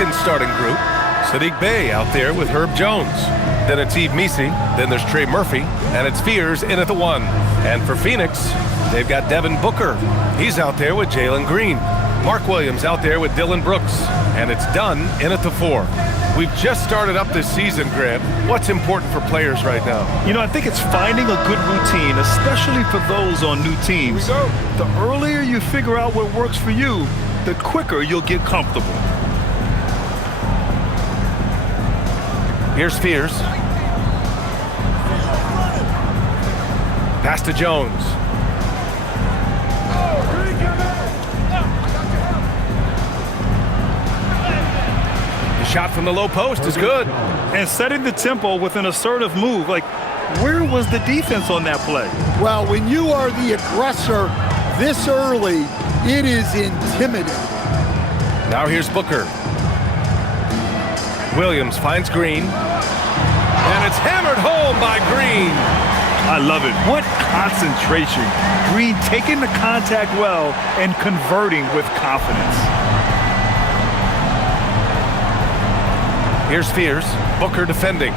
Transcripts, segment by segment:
Pelicans starting group. Sadiq Bey out there with Herb Jones. Then it's Yves Missi. Then there's Trey Murphy. And it's Fears in at the 1. And for Phoenix, they've got Devin Booker. He's out there with Jalen Green. Mark Williams out there with Dylan Brooks. And it's Dunn in at the 4. We've just started up this season, Grant. What's important for players right now? You know, I think it's finding a good routine, especially for those on new teams. The earlier you figure out what works for you, the quicker you'll get comfortable. Here's Fears. Pass to Jones. The shot from the low post is good. And setting the tempo with an assertive move. Like, where was the defense on that play? Well, when you are the aggressor this early, it is intimidating. Now here's Booker. Williams finds Green. And it's hammered home by Green. I love it. What concentration. Green taking the contact well and converting with confidence. Here's Fears. Booker defending.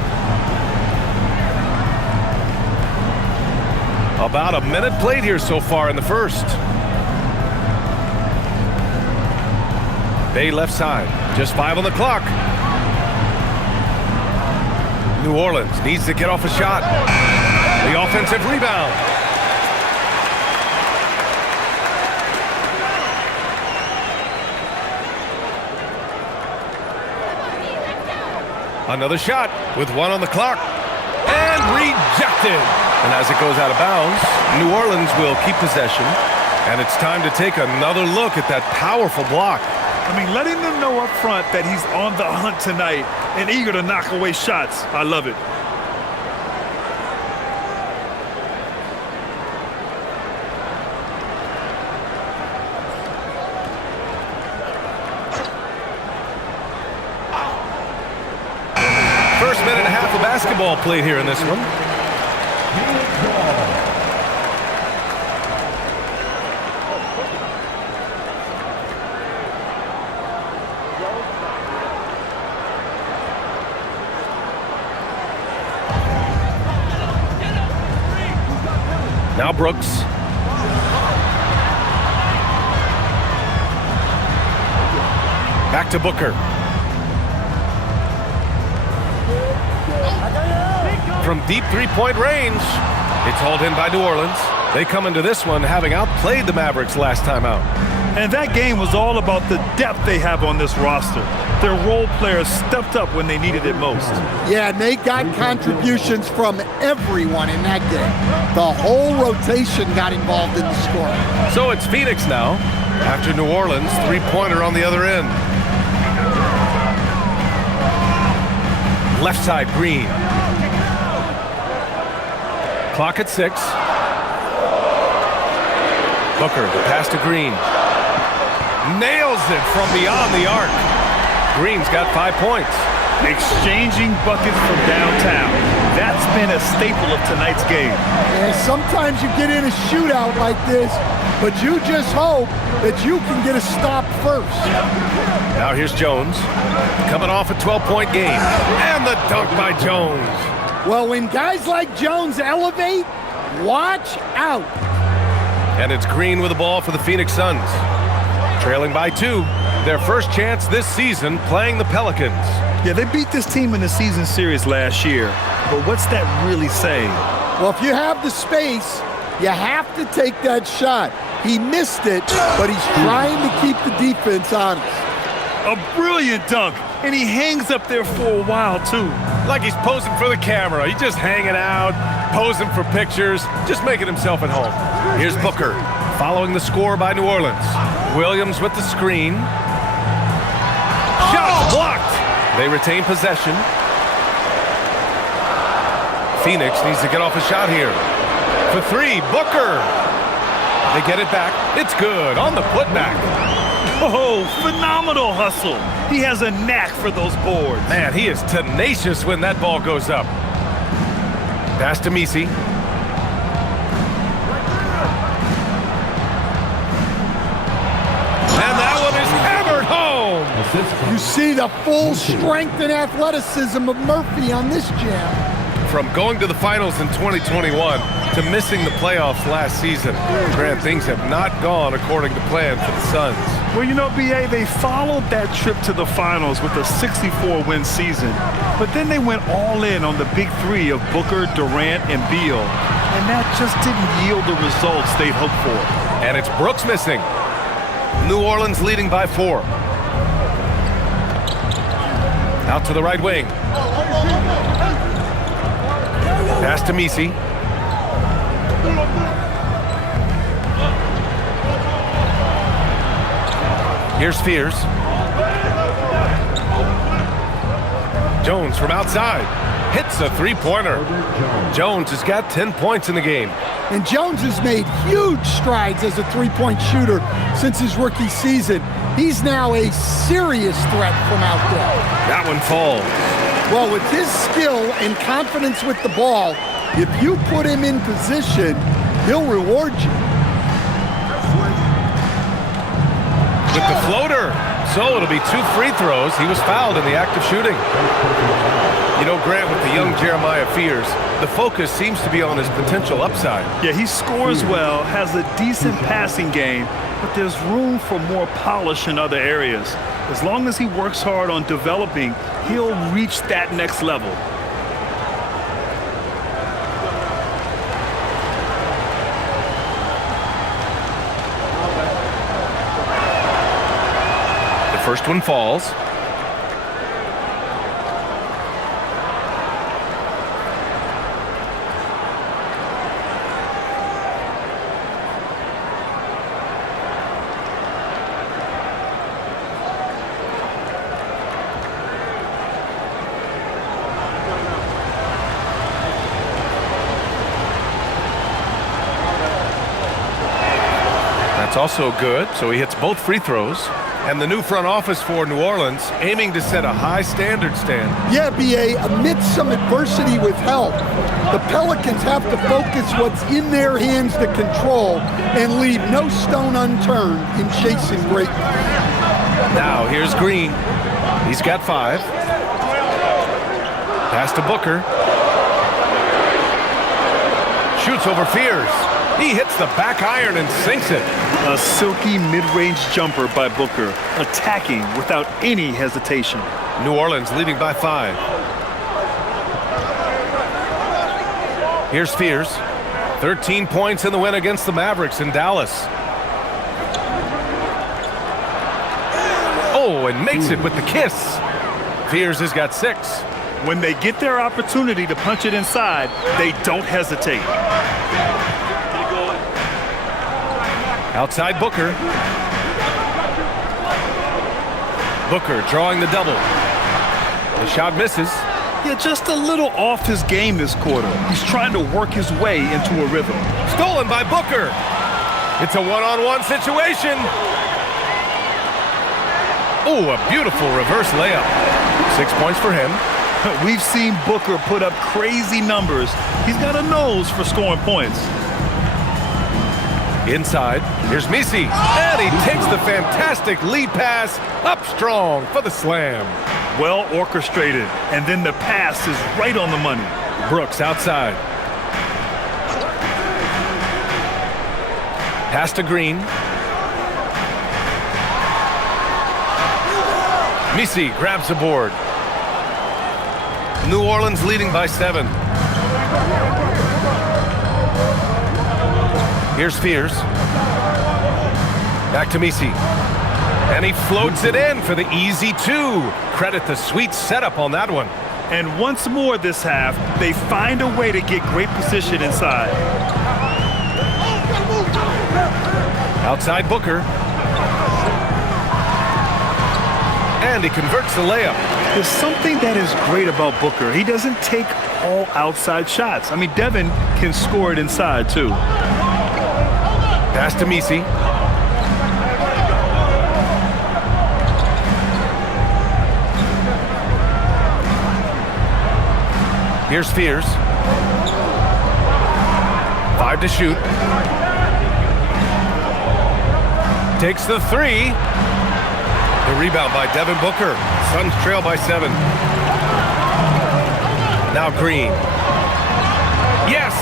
About a minute played here so far in the first. Bay left side. Just 5 on the clock. New Orleans needs to get off a shot. The offensive rebound. Another shot with 1 on the clock. And rejected. And as it goes out of bounds, New Orleans will keep possession. And it's time to take another look at that powerful block. I mean, letting them know up front that he's on the hunt tonight and eager to knock away shots. I love it. First minute and a half of basketball played here in this one. Now Brooks. Back to Booker. From deep three-point range, it's hauled in by New Orleans. They come into this one having outplayed the Mavericks last time out. And that game was all about the depth they have on this roster. Their role players stepped up when they needed it most. Yeah, and they got contributions from everyone in that game. The whole rotation got involved in the scoring. So it's Phoenix now, after New Orleans, three-pointer on the other end. Left side, Green. Clock at 6. Booker, the pass to Green. Nails it from beyond the arc. Green's got 5 points. Exchanging buckets from downtown. That's been a staple of tonight's game. And sometimes you get in a shootout like this, but you just hope that you can get a stop first. Now here's Jones, coming off a 12-point game. And the dunk by Jones. Well, when guys like Jones elevate, watch out. And it's Green with the ball for the Phoenix Suns. Trailing by 2. Their first chance this season playing the Pelicans. Yeah, they beat this team in the season series last year. But what's that really saying? Well, if you have the space, you have to take that shot. He missed it, but he's trying to keep the defense honest. A brilliant dunk, and he hangs up there for a while, too. Like he's posing for the camera. He's just hanging out, posing for pictures, just making himself at home. Here's Booker, following the score by New Orleans. Williams with the screen. Shot blocked. They retain possession. Phoenix needs to get off a shot here. For 3, Booker. They get it back. It's good on the putback. Oh, phenomenal hustle. He has a knack for those boards. Man, he is tenacious when that ball goes up. Pass to Missi. And that one is hammered home. You see the full strength and athleticism of Murphy on this jam. From going to the finals in 2021 to missing the playoffs last season, Grant, things have not gone according to plan for the Suns. Well, you know, B.A., they followed that trip to the finals with a 64-win season. But then they went all in on the big three of Booker, Durant, and Beal. And that just didn't yield the results they'd hoped for. And it's Brooks missing. New Orleans leading by 4. Out to the right wing. Pass to Misi. Here's Fears. Jones from outside. Hits a three-pointer. Jones has got 10 points in the game. And Jones has made huge strides as a three-point shooter since his rookie season. He's now a serious threat from out there. That one falls. Well, with his skill and confidence with the ball, if you put him in position, he'll reward you. With the floater. So it'll be 2 free throws. He was fouled in the act of shooting. You know, Grant, with the young Jeremiah Fears, the focus seems to be on his potential upside. Yeah, he scores well, has a decent passing game, but there's room for more polish in other areas. As long as he works hard on developing, he'll reach that next level. The first one falls. That's also good, so he hits both free throws. And the new front office for New Orleans aiming to set a high standard, Stan. Yeah, B.A., amidst some adversity with help, the Pelicans have to focus what's in their hands to control and leave no stone unturned in chasing greatness. Now here's Green. He's got 5. Pass to Booker. Shoots over Fears. He hits the back iron and sinks it. A silky mid-range jumper by Booker, attacking without any hesitation. New Orleans leading by 5. Here's Fears. 13 points in the win against the Mavericks in Dallas. Oh, and makes it with the kiss. Fears has got 6. When they get their opportunity to punch it inside, they don't hesitate. Outside Booker. Booker drawing the double. The shot misses. Yeah, just a little off his game this quarter. He's trying to work his way into a rhythm. Stolen by Booker. It's a one-on-one situation. Oh, a beautiful reverse layup. 6 points for him. We've seen Booker put up crazy numbers. He's got a nose for scoring points. Inside, here's Misi, and he takes the fantastic lead pass up strong for the slam. Well orchestrated, and then the pass is right on the money. Brooks outside. Pass to Green. Misi grabs the board. New Orleans leading by 7. Here's Fears. Back to Misi. And he floats it in for the easy 2. Credit the sweet setup on that one. And once more this half, they find a way to get great position inside. Outside Booker. And he converts the layup. There's something that is great about Booker. He doesn't take all outside shots. I mean, Devin can score it inside, too. Pass to Misi. Here's Fears. 5 to shoot. Takes the 3. The rebound by Devin Booker. Suns trail by 7. Now Green. Yes,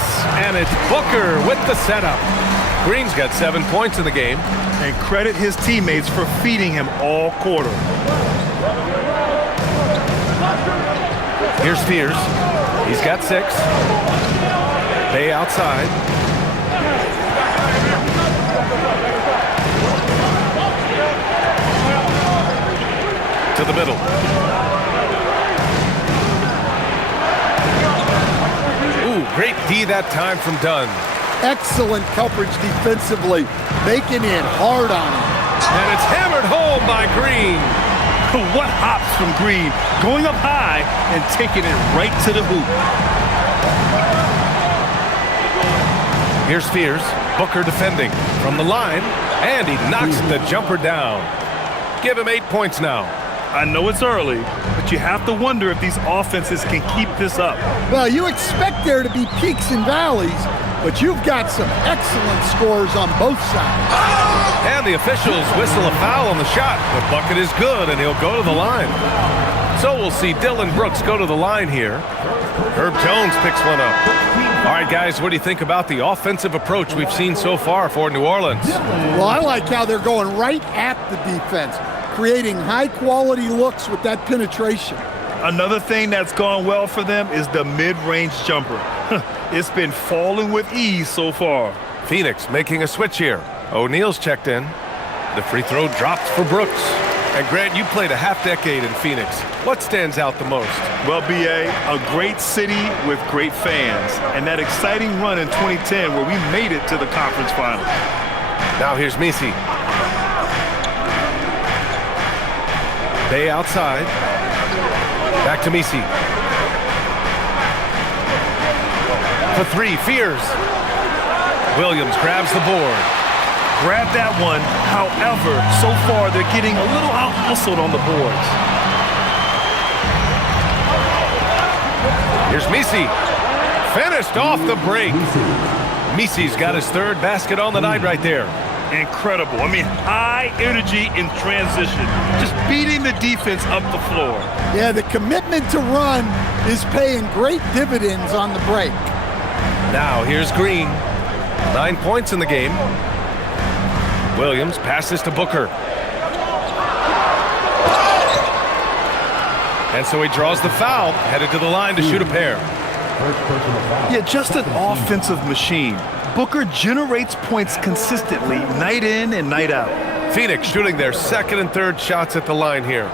and it's Booker with the setup. Green's got 7 points in the game. And credit his teammates for feeding him all quarter. Here's Spears. He's got 6. Bay outside. To the middle. Ooh, great D that time from Dunn. Excellent coverage defensively, making it hard on him. And it's hammered home by Green. What hops from Green, going up high and taking it right to the hoop. Here's Spears. Booker defending from the line, and he knocks the jumper down. Give him 8 points now. I know it's early, but you have to wonder if these offenses can keep this up. Well, you expect there to be peaks and valleys, but you've got some excellent scores on both sides. And the officials whistle a foul on the shot. The bucket is good, and he'll go to the line. So we'll see Dylan Brooks go to the line here. Herb Jones picks one up. All right, guys, what do you think about the offensive approach we've seen so far for New Orleans? Well, I like how they're going right at the defense, creating high-quality looks with that penetration. Another thing that's gone well for them is the mid-range jumper. It's been falling with ease so far. Phoenix making a switch here. O'Neal's checked in. The free throw dropped for Brooks. And Grant, you played a half-decade in Phoenix. What stands out the most? Well, B.A., a great city with great fans. And that exciting run in 2010 where we made it to the conference finals. Now here's Messi. Bay outside. Back to Messi. For 3, Fears. Williams grabs the board. Grab that one. However, so far they're getting a little out-hustled on the boards. Here's Messi. Finished off the break. Messi's got his 3rd basket on the night right there. Incredible. I mean, high energy in transition. Just beating the defense up the floor. Yeah, the commitment to run is paying great dividends on the break. Now here's Green. 9 points in the game. Williams passes to Booker. And so he draws the foul, headed to the line to shoot a pair. Yeah, just an offensive machine. Booker generates points consistently, night in and night out. Phoenix shooting their 2nd and 3rd shots at the line here.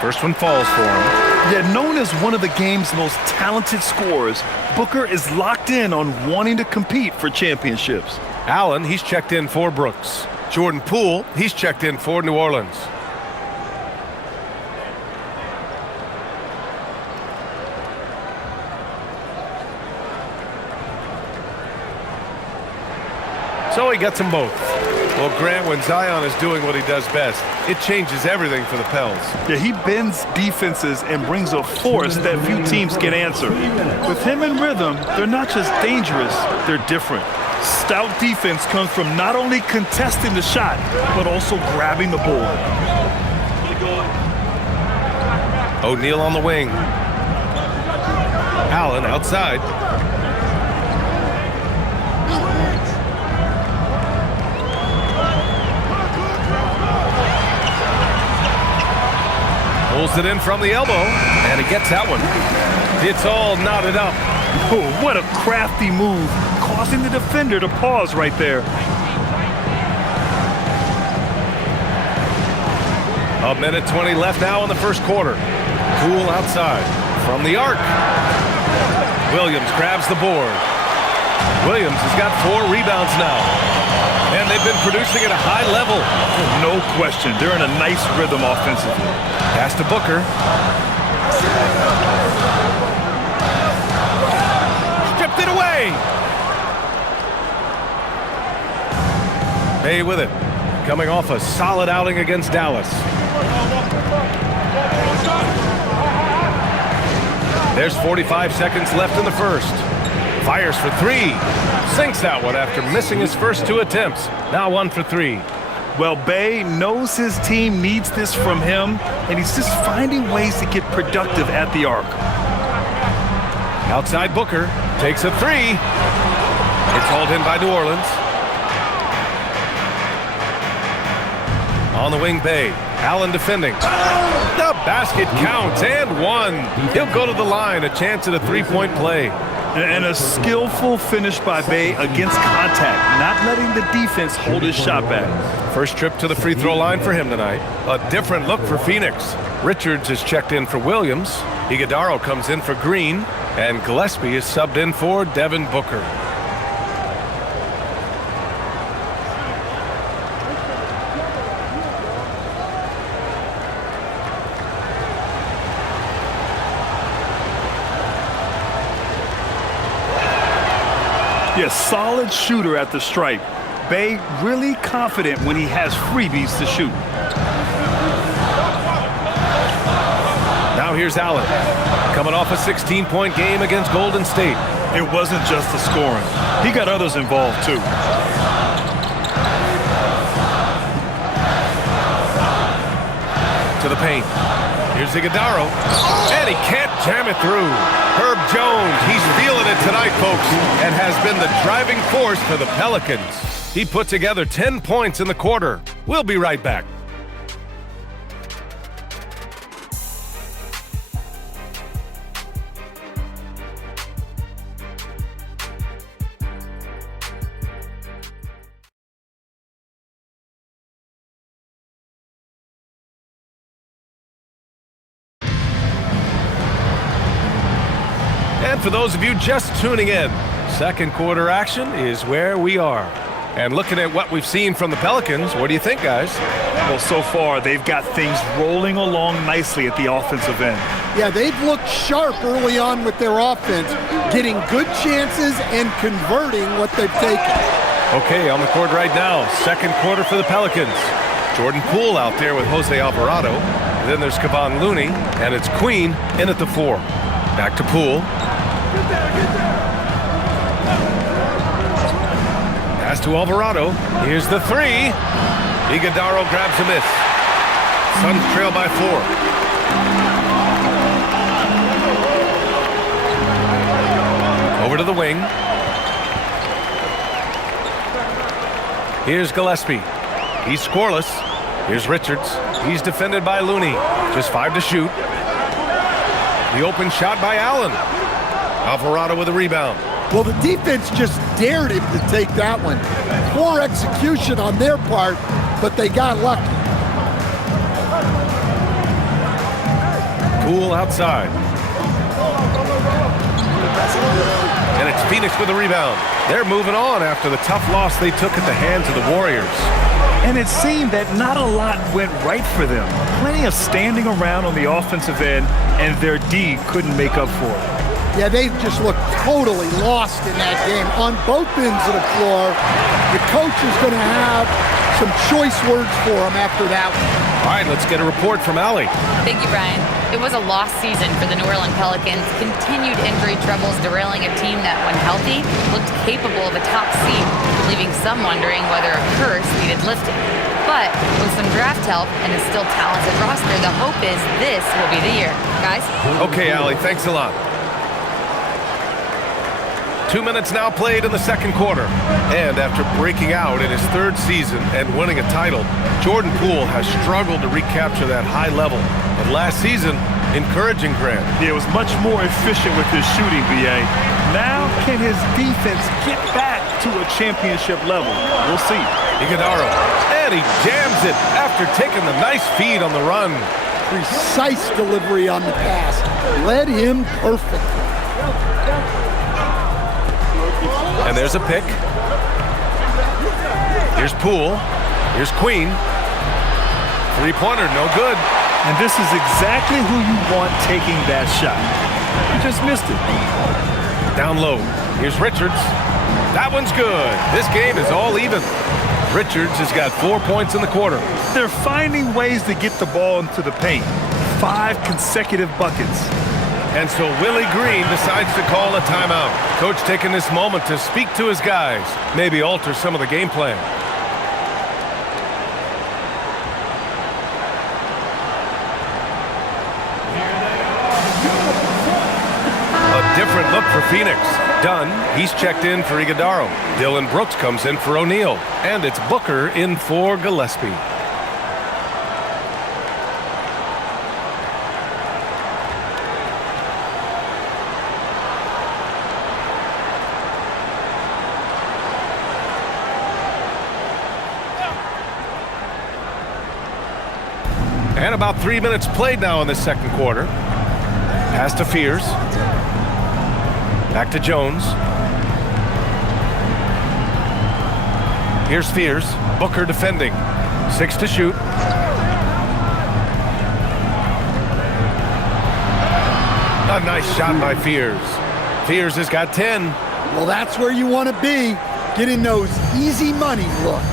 First one falls for him. Yet known as one of the game's most talented scorers, Booker is locked in on wanting to compete for championships. Allen, he's checked in for Brooks. Jordan Poole, he's checked in for New Orleans. So he gets them both. Well, Grant, when Zion is doing what he does best, it changes everything for the Pels. Yeah, he bends defenses and brings a force that few teams can answer. With him in rhythm, they're not just dangerous, they're different. Stout defense comes from not only contesting the shot, but also grabbing the board. O'Neal on the wing. Allen outside. Pulls it in from the elbow, and he gets that one. It's all knotted up. Oh, what a crafty move, causing the defender to pause right there. A minute 20 left now in the first quarter. Poole outside from the arc. Williams grabs the board. Williams has got 4 rebounds now. And they've been producing at a high level. No question. They're in a nice rhythm offensively. Pass to Booker. Stripped it away. Bay with it. Coming off a solid outing against Dallas. There's 45 seconds left in the first. Fires for three. Sinks that one after missing his first 2 attempts. Now 1 for 3. Well, Bay knows his team needs this from him, and he's just finding ways to get productive at the arc. Outside Booker. Takes a 3. It's hauled in by New Orleans. On the wing, Bay. Allen defending. The basket counts, and 1. He'll go to the line, a chance at a 3-point play. And a skillful finish by Bay against contact, not letting the defense hold his shot back. First trip to the free throw line for him tonight. A different look for Phoenix. Richards is checked in for Williams. Iguodaro comes in for Green. And Gillespie is subbed in for Devin Booker. Yes, solid shooter at the stripe. Bay really confident when he has freebies to shoot. Now here's Allen. Coming off a 16-point game against Golden State. It wasn't just the scoring. He got others involved, too. To the paint. Here's Iguodaro. And he can't jam it through. Herb Jones, he's feeling it tonight, folks, and has been the driving force for the Pelicans. He put together 10 points in the quarter. We'll be right back. And for those of you just tuning in, second quarter action is where we are. And looking at what we've seen from the Pelicans, what do you think, guys? Well, so far, they've got things rolling along nicely at the offensive end. Yeah, they've looked sharp early on with their offense, getting good chances and converting what they've taken. Okay, on the court right now, second quarter for the Pelicans. Jordan Poole out there with Jose Alvarado. Then there's Kevon Looney, and it's Queen in at the 4. Back to Poole. Pass to Alvarado. Here's the 3. Iguodaro grabs a miss. Suns trail by 4. Over to the wing. Here's Gillespie. He's scoreless. Here's Richards. He's defended by Looney. Just 5 to shoot. The open shot by Allen. Alvarado with a rebound. Well, the defense just dared him to take that one. Poor execution on their part, but they got lucky. Poole outside. And it's Phoenix with a rebound. They're moving on after the tough loss they took at the hands of the Warriors. And it seemed that not a lot went right for them. Plenty of standing around on the offensive end, and their D couldn't make up for it. Yeah, they just looked totally lost in that game on both ends of the floor. The coach is going to have some choice words for him after that one. All right, let's get a report from Allie. Thank you, Brian. It was a lost season for the New Orleans Pelicans. Continued injury troubles derailing a team that, when healthy, looked capable of a top seed, leaving some wondering whether a curse needed lifting. But with some draft help and a still talented roster, the hope is this will be the year. Guys? Okay, Allie, thanks a lot. 2 minutes now played in the second quarter. And after breaking out in his 3rd season and winning a title, Jordan Poole has struggled to recapture that high level. But last season, encouraging, Grant. He was much more efficient with his shooting, B.A. Now can his defense get back to a championship level? We'll see. Iguodaro, and he jams it after taking the nice feed on the run. Precise delivery on the pass. Led him perfectly. And there's a pick. Here's Poole. Here's Queen. Three-pointer, no good. And this is exactly who you want taking that shot. You just missed it. Down low. Here's Richards. That one's good. This game is all even. Richards has got 4 points in the quarter. They're finding ways to get the ball into the paint. 5 consecutive buckets. And so Willie Green decides to call a timeout. Coach taking this moment to speak to his guys, maybe alter some of the game plan. A different look for Phoenix. Dunn, he's checked in for Iguodaro. Dylan Brooks comes in for O'Neal. And it's Booker in for Gillespie. And about 3 minutes played now in the second quarter. Pass to Fears. Back to Jones. Here's Fears. Booker defending. 6 to shoot. A nice shot by Fears. Fears has got 10. Well, that's where you want to be, getting those easy money looks.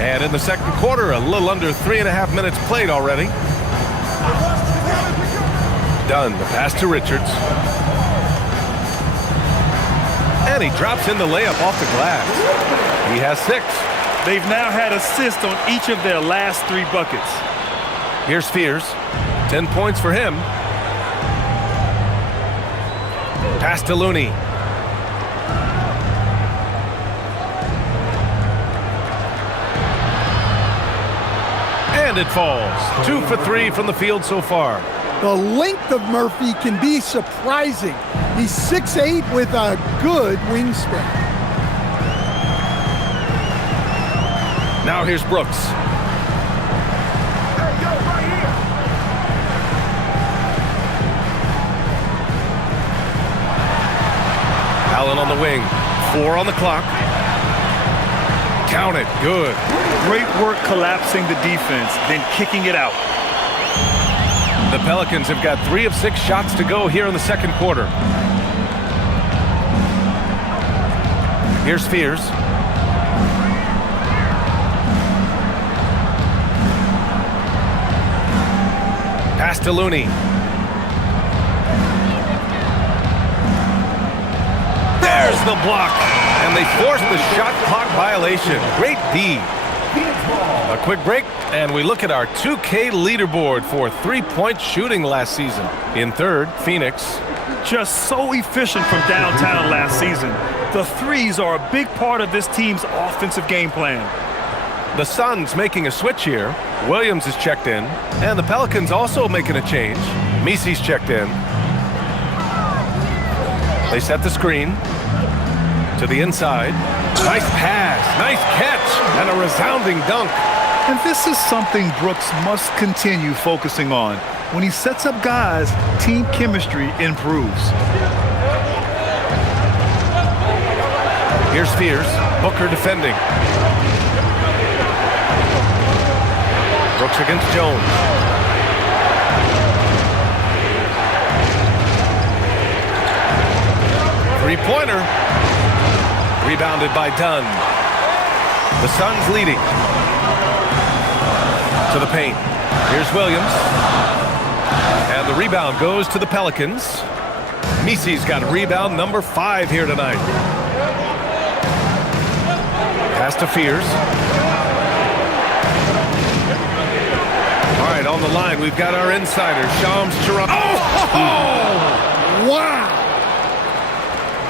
And in the second quarter, a little under 3.5 minutes played already. Dunn, the pass to Richards. And he drops in the layup off the glass. He has 6. They've now had assists on each of their last 3 buckets. Here's Fears. 10 points for him. Pass to Looney. And it falls. 2 for 3 from the field so far. The length of Murphy can be surprising. He's 6'8" with a good wingspan. Now here's Brooks. Allen on the wing. 4 on the clock. Count it. Good. Great work collapsing the defense, then kicking it out. The Pelicans have got 3 of 6 shots to go here in the second quarter. Here's Fears. Pass to Looney. There's the block. And they force the shot clock violation. Great D. A quick break, and we look at our 2K leaderboard for 3-point shooting last season. In third, Phoenix. Just so efficient from downtown last season. The threes are a big part of this team's offensive game plan. The Suns making a switch here. Williams is checked in, and the Pelicans also making a change. Misi's checked in. They set the screen to the inside. Nice pass, nice catch, and a resounding dunk. And this is something Brooks must continue focusing on. When he sets up guys, team chemistry improves. Here's Fears. Booker defending. Brooks against Jones. Three-pointer. Rebounded by Dunn. The Suns leading. To the paint. Here's Williams. And the rebound goes to the Pelicans. Misi's got rebound number 5 here tonight. Pass to Fears. All right, on the line, we've got our insider, Shams Charania. Oh! Wow!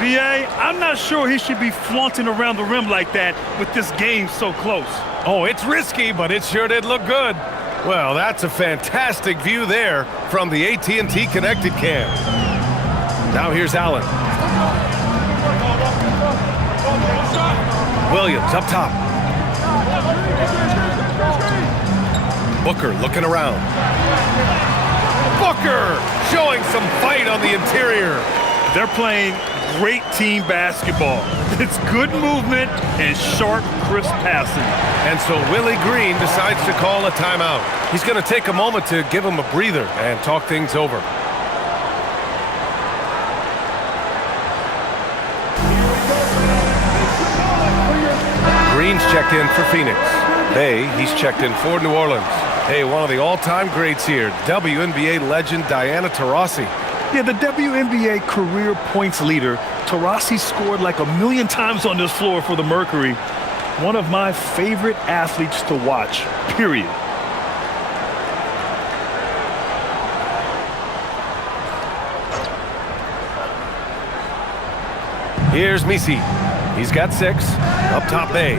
B.A., I'm not sure he should be flaunting around the rim like that with this game so close. Oh, it's risky, but it sure did look good. Well, that's a fantastic view there from the AT&T Connected Cam. Now here's Allen. Williams up top. Booker looking around. Booker showing some fight on the interior. They're playing great team basketball. It's good movement and sharp, crisp passing. And so Willie Green decides to call a timeout. He's going to take a moment to give him a breather and talk things over. He's checked in for Phoenix. Bay, he's checked in for New Orleans. Hey, one of the all-time greats here, WNBA legend Diana Taurasi. Yeah, the WNBA career points leader, Taurasi scored like 1,000,000 times on this floor for the Mercury. One of my favorite athletes to watch, period. Here's Misi. He's got 6. Up top, Bay.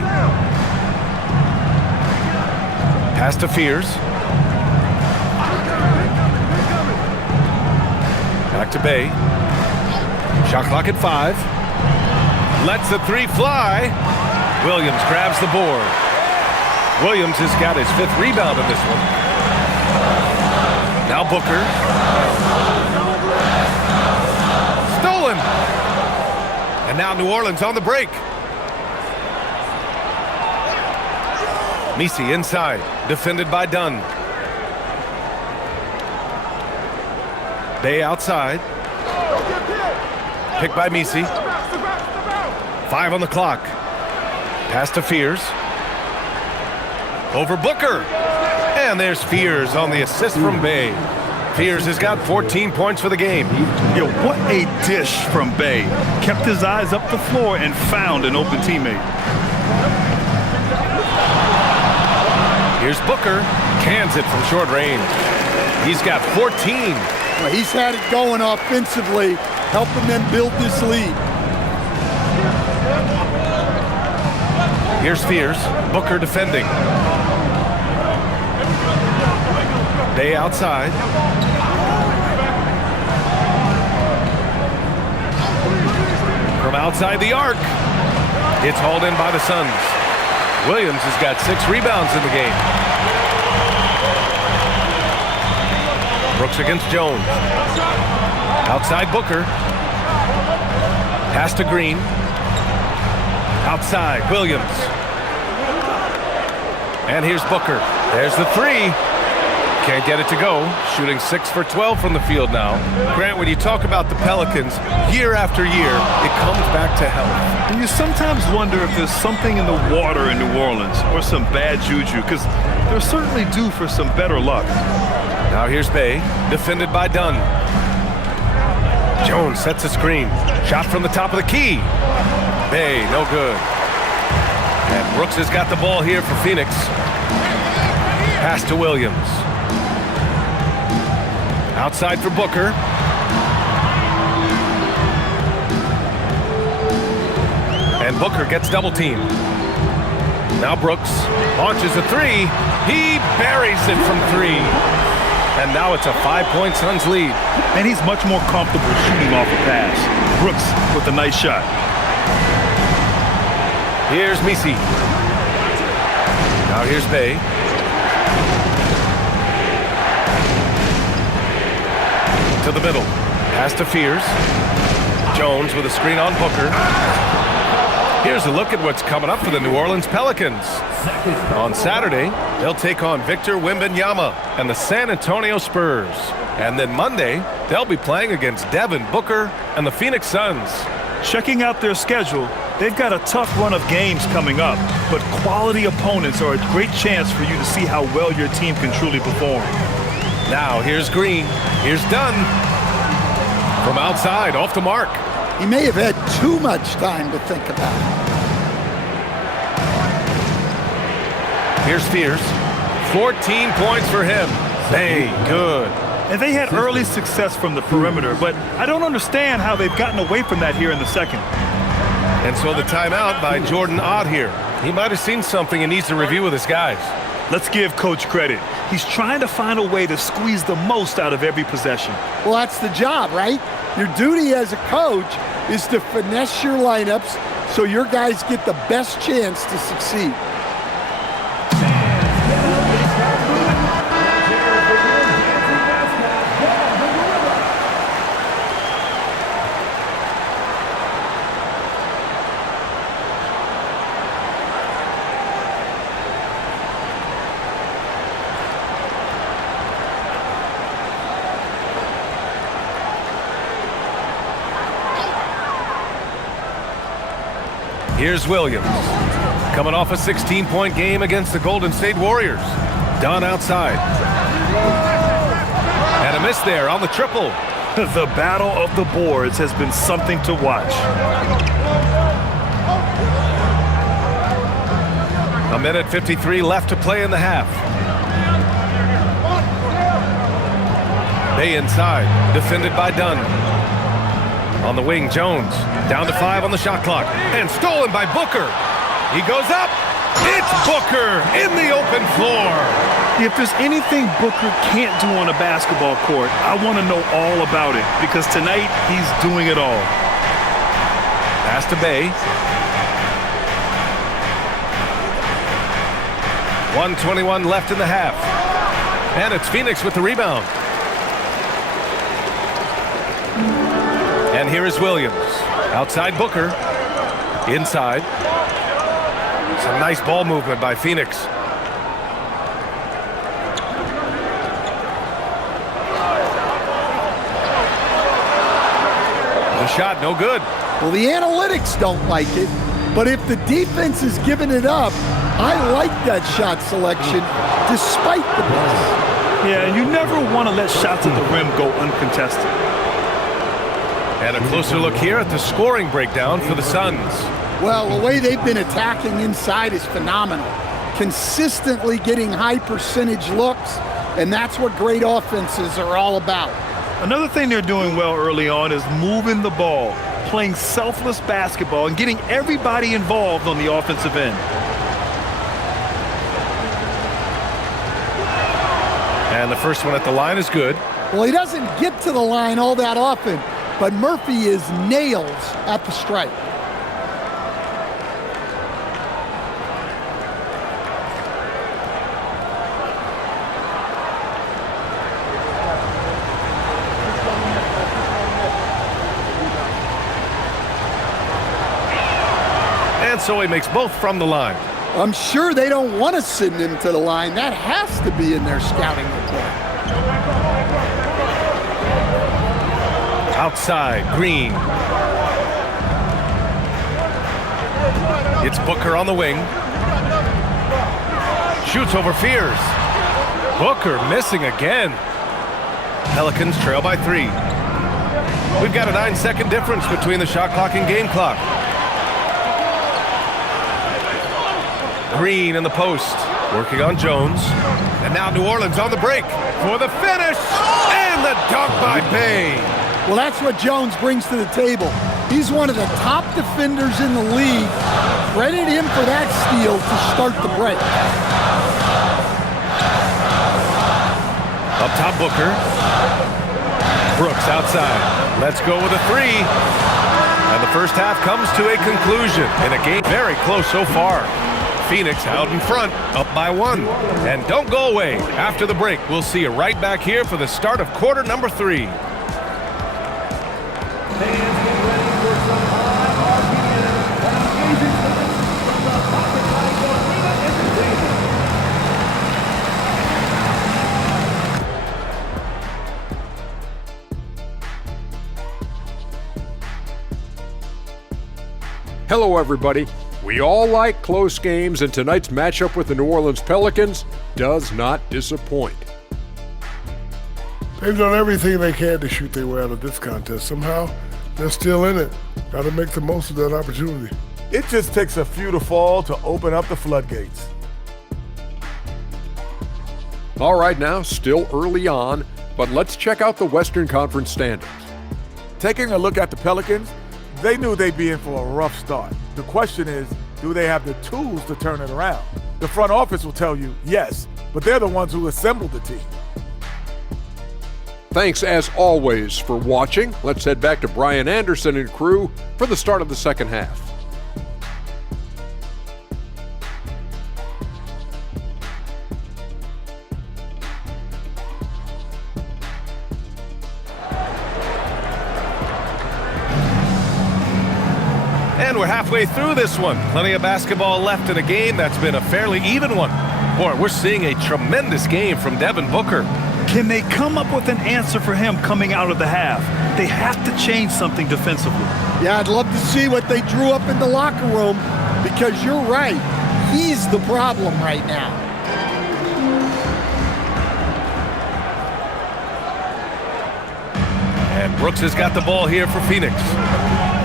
Pass to Fears. Back to Bay. Shot clock at 5. Lets the 3 fly. Williams grabs the board. Williams has got his 5th rebound in this one. Now Booker. Stolen. And now New Orleans on the break. Misi inside, defended by Dunn. Bay outside. Picked by Misi. 5 on the clock. Pass to Fears. Over Booker. And there's Fears on the assist from Bay. Fears has got 14 points for the game. Yeah, what a dish from Bay. Kept his eyes up the floor and found an open teammate. Here's Booker. Cans it from short range. He's got 14. Well, he's had it going offensively, helping them build this lead. Here's Fears. Booker defending. Bay outside. From outside the arc. It's hauled in by the Suns. Williams has got 6 rebounds in the game. Brooks against Jones. Outside Booker. Pass to Green. Outside Williams. And here's Booker. There's the 3. Can't get it to go. Shooting 6 for 12 from the field now. Grant, when you talk about the Pelicans, year after year, it comes back to health. And you sometimes wonder if there's something in the water in New Orleans or some bad juju, because they're certainly due for some better luck. Now here's Bay, defended by Dunn. Jones sets a screen. Shot from the top of the key. Bay, no good. And Brooks has got the ball here for Phoenix. Pass to Williams. Outside for Booker. And Booker gets double teamed. Now Brooks launches a 3. He buries it from 3. And now it's a 5-point Suns lead. And he's much more comfortable shooting off a pass. Brooks with a nice shot. Here's Misi. Now here's Bay. To the middle. Pass to Fears. Jones with a screen on Booker. Here's a look at what's coming up for the New Orleans Pelicans. On Saturday, they'll take on Victor Wembanyama and the San Antonio Spurs. And then Monday, they'll be playing against Devin Booker and the Phoenix Suns. Checking out their schedule, they've got a tough run of games coming up, but quality opponents are a great chance for you to see how well your team can truly perform. Now here's Green. Here's Dunn. From outside, off the mark. He may have had too much time to think about it. Here's Fears. 14 points for him. Bay, good. And they had early success from the perimeter, but I don't understand how they've gotten away from that here in the second. And so the timeout by Jordan Ott here. He might have seen something and needs to review with his guys. Let's give Coach credit. He's trying to find a way to squeeze the most out of every possession. Well, that's the job, right? Your duty as a coach is to finesse your lineups so your guys get the best chance to succeed. Here's Williams. Coming off a 16-point game against the Golden State Warriors. Dunn outside. And a miss there on the triple. The battle of the boards has been something to watch. A minute 53 left to play in the half. Bay inside, defended by Dunn. On the wing, Jones. Down to 5 on the shot clock. And stolen by Booker. He goes up. It's Booker in the open floor. If there's anything Booker can't do on a basketball court, I want to know all about it, because tonight he's doing it all. Pass to Bay. 1:21 left in the half. And it's Phoenix with the rebound. And here is Williams. Outside Booker. Inside. Some nice ball movement by Phoenix. The shot, no good. Well, the analytics don't like it, but if the defense is giving it up, I like that shot selection despite the miss. Yeah, and you never want to let shots at the rim go uncontested. And a closer look here at the scoring breakdown for the Suns. Well, the way they've been attacking inside is phenomenal. Consistently getting high percentage looks, and that's what great offenses are all about. Another thing they're doing well early on is moving the ball, playing selfless basketball, and getting everybody involved on the offensive end. And the first one at the line is good. Well, he doesn't get to the line all that often, but Murphy is nails at the stripe. And so he makes both from the line. I'm sure they don't want to send him to the line. That has to be in their scouting report. Outside, Green. It's Booker on the wing. Shoots over Fears. Booker missing again. Pelicans trail by 3. We've got a 9-second difference between the shot clock and game clock. Green in the post, working on Jones. And now New Orleans on the break for the finish. And the dunk by Bay. Well, that's what Jones brings to the table. He's one of the top defenders in the league. Credit him for that steal to start the break. Up top, Booker. Brooks outside. Let's go with a 3. And the first half comes to a conclusion in a game very close so far. Phoenix out in front, up by 1. And don't go away. After the break, we'll see you right back here for the start of quarter number 3. Hello, everybody. We all like close games, and tonight's matchup with the New Orleans Pelicans does not disappoint. They've done everything they can to shoot their way out of this contest. Somehow, they're still in it. Got to make the most of that opportunity. It just takes a few to fall to open up the floodgates. All right, now, still early on, but let's check out the Western Conference standings. Taking a look at the Pelicans, they knew they'd be in for a rough start. The question is, do they have the tools to turn it around? The front office will tell you yes, but they're the ones who assembled the team. Thanks, as always, for watching. Let's head back to Brian Anderson and crew for the start of the second half. And we're halfway through this one. Plenty of basketball left in a game that's been a fairly even one. Boy, we're seeing a tremendous game from Devin Booker. Can they come up with an answer for him coming out of the half? They have to change something defensively. Yeah, I'd love to see what they drew up in the locker room, because you're right. He's the problem right now. And Brooks has got the ball here for Phoenix.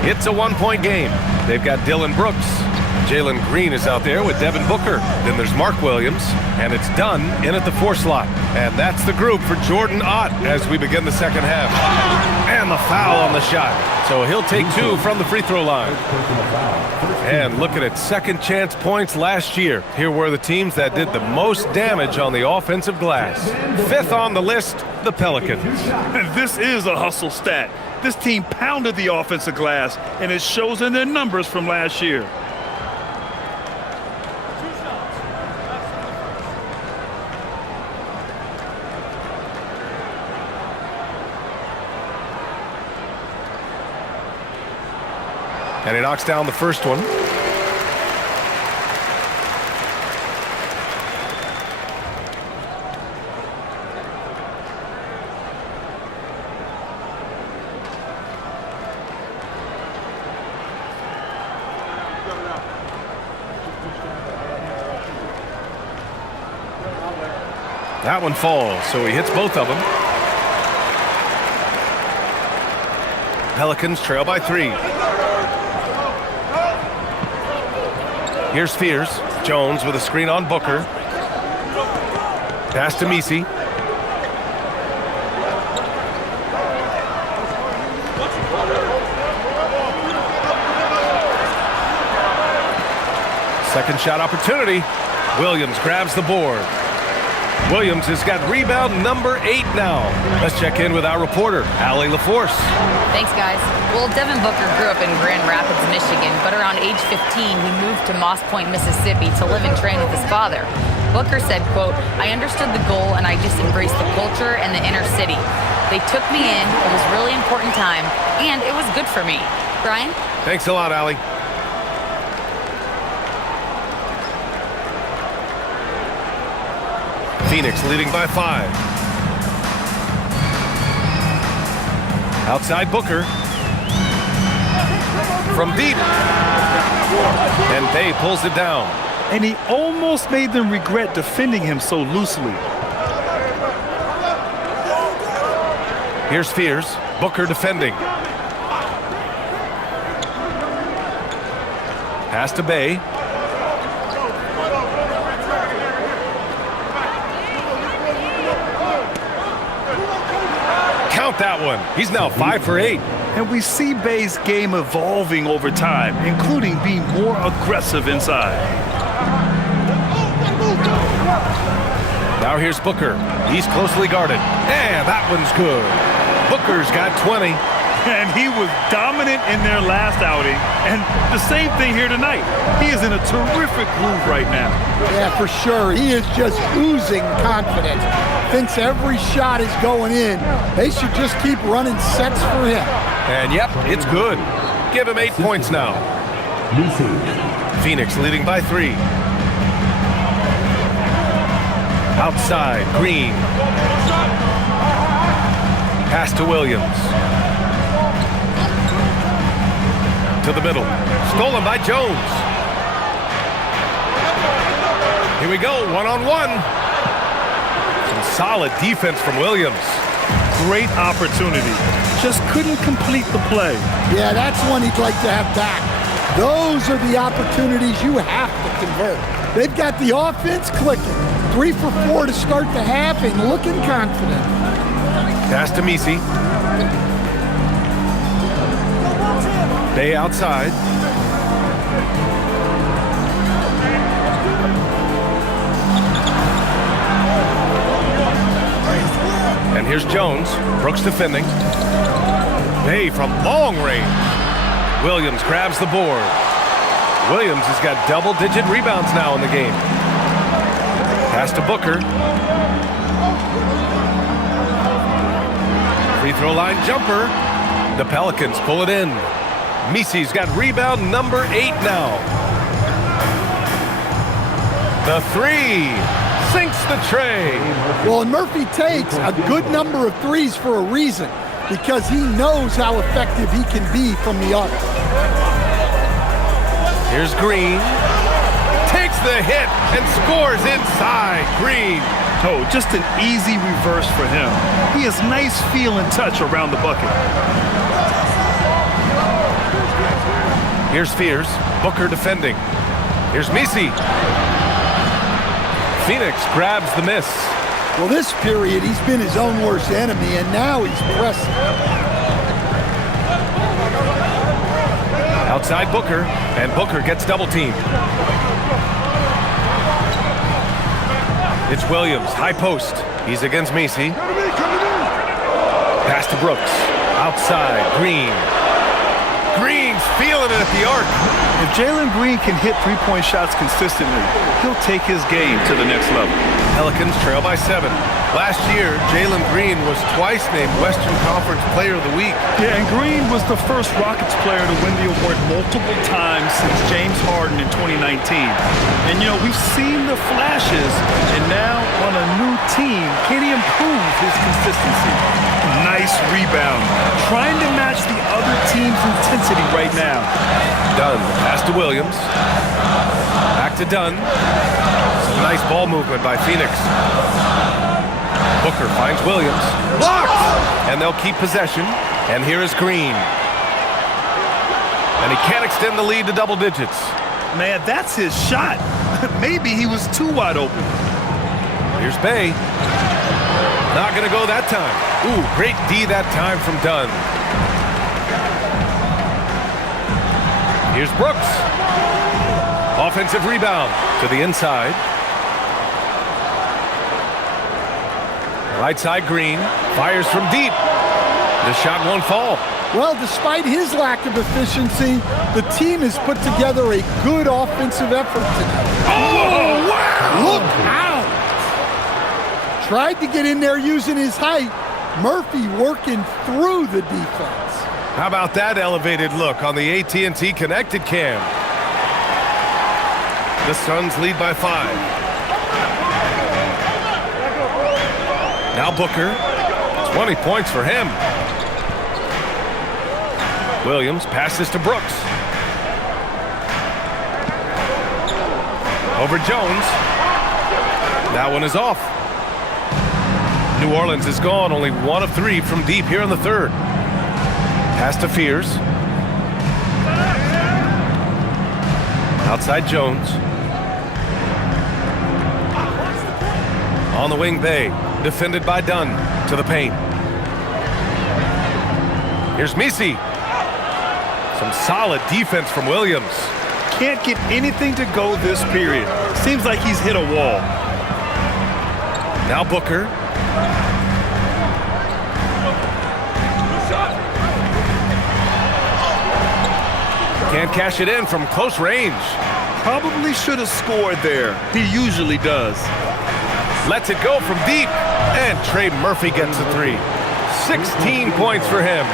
It's a one-point game. They've got Dillon Brooks. Jalen Green is out there with Devin Booker. Then there's Mark Williams, and it's Dunn in at the 4 slot. And that's the group for Jordan Ott as we begin the second half. And the foul on the shot. So he'll take 2 from the free throw line. And looking at second chance points last year, here were the teams that did the most damage on the offensive glass. 5th on the list, the Pelicans. And this is a hustle stat. This team pounded the offensive glass, and it shows in their numbers from last year. And he knocks down the first one. That one falls, so he hits both of them. Pelicans trail by 3. Here's Fears. Jones with a screen on Booker. Pass to Misi. Second shot opportunity. Williams grabs the board. Williams has got rebound number 8 now. Let's check in with our reporter, Allie LaForce. Thanks, guys. Well, Devin Booker grew up in Grand Rapids, Michigan, but around age 15, he moved to Moss Point, Mississippi to live and train with his father. Booker said, quote, "I understood the goal and I just embraced the culture and the inner city. They took me in. It was a really important time, and it was good for me." Brian? Thanks a lot, Allie. Phoenix leading by 5. Outside Booker. From deep. And Bay pulls it down. And he almost made them regret defending him so loosely. Here's Fears. Booker defending. Pass to Bay. Count that one. He's now 5 for 8. And we see Bay's game evolving over time, including being more aggressive inside. Now here's Booker. He's closely guarded. And that one's good. Booker's got 20. And he was dominant in their last outing. And the same thing here tonight. He is in a terrific groove right now. Yeah, for sure. He is just oozing confidence. Thinks every shot is going in. They should just keep running sets for him. And yep, it's good. Give him 8 points now. Phoenix leading by 3. Outside, Green. Pass to Williams. To the middle. Stolen by Jones. Here we go, one-on-one. Some solid defense from Williams. Great opportunity. Just couldn't complete the play. Yeah, that's one he'd like to have back. Those are the opportunities you have to convert. They've got the offense clicking. 3 for 4 to start the half and looking confident. Pass to Misi. Bay outside. And here's Jones. Brooks defending. Bay from long range. Williams grabs the board. Williams has got double-digit rebounds now in the game. Pass to Booker. Free throw line jumper. The Pelicans pull it in. Misi's got rebound number 8 now. The 3 sinks the tray. Well, and Murphy takes a good number of threes for a reason, because he knows how effective he can be from the arc. Here's Green. Takes the hit and scores inside. Green. Oh, just an easy reverse for him. He has nice feel and touch around the bucket. Here's Fears. Booker defending. Here's Misi. Phoenix grabs the miss. Well, this period, he's been his own worst enemy, and now he's pressing. Outside Booker, and Booker gets double teamed. It's Williams, high post. He's against Misi. Pass to Brooks. Outside, Green. Green's feeling it at the arc. If Jalen Green can hit three-point shots consistently, he'll take his game to the next level. Pelicans trail by 7. Last year, Jalen Green was twice named Western Conference Player of the Week. Yeah, and Green was the first Rockets player to win the award multiple times since James Harden in 2019. And, you know, we've seen the flashes, and now on a new team, can he improve his consistency? Nice rebound. Trying to match the other team's intensity right now. Dunn, pass to Williams. Back to Dunn. Some nice ball movement by Phoenix. Booker finds Williams. Blocked! And they'll keep possession. And here is Green. And he can't extend the lead to double digits. Man, that's his shot. Maybe he was too wide open. Here's Bay. Not going to go that time. Ooh, great D that time from Dunn. Here's Brooks. Offensive rebound to the inside. Right side, Green. Fires from deep. The shot won't fall. Well, despite his lack of efficiency, the team has put together a good offensive effort tonight. Oh, wow! Look out! Tried to get in there using his height. Murphy working through the defense. How about that elevated look on the AT&T Connected Cam? The Suns lead by 5. Now Booker. 20 points for him. Williams passes to Brooks. Over Jones. That one is off. New Orleans is gone, only 1 of 3 from deep here in the third. Pass to Fears. Outside Jones. On the wing, Bay. Defended by Dunn. To the paint. Here's Misi. Some solid defense from Williams. Can't get anything to go this period. Seems like he's hit a wall. Now Booker. Can't cash it in from close range. Probably should have scored there. He usually does. Lets it go from deep. And Trey Murphy gets a 3. 16 points for him.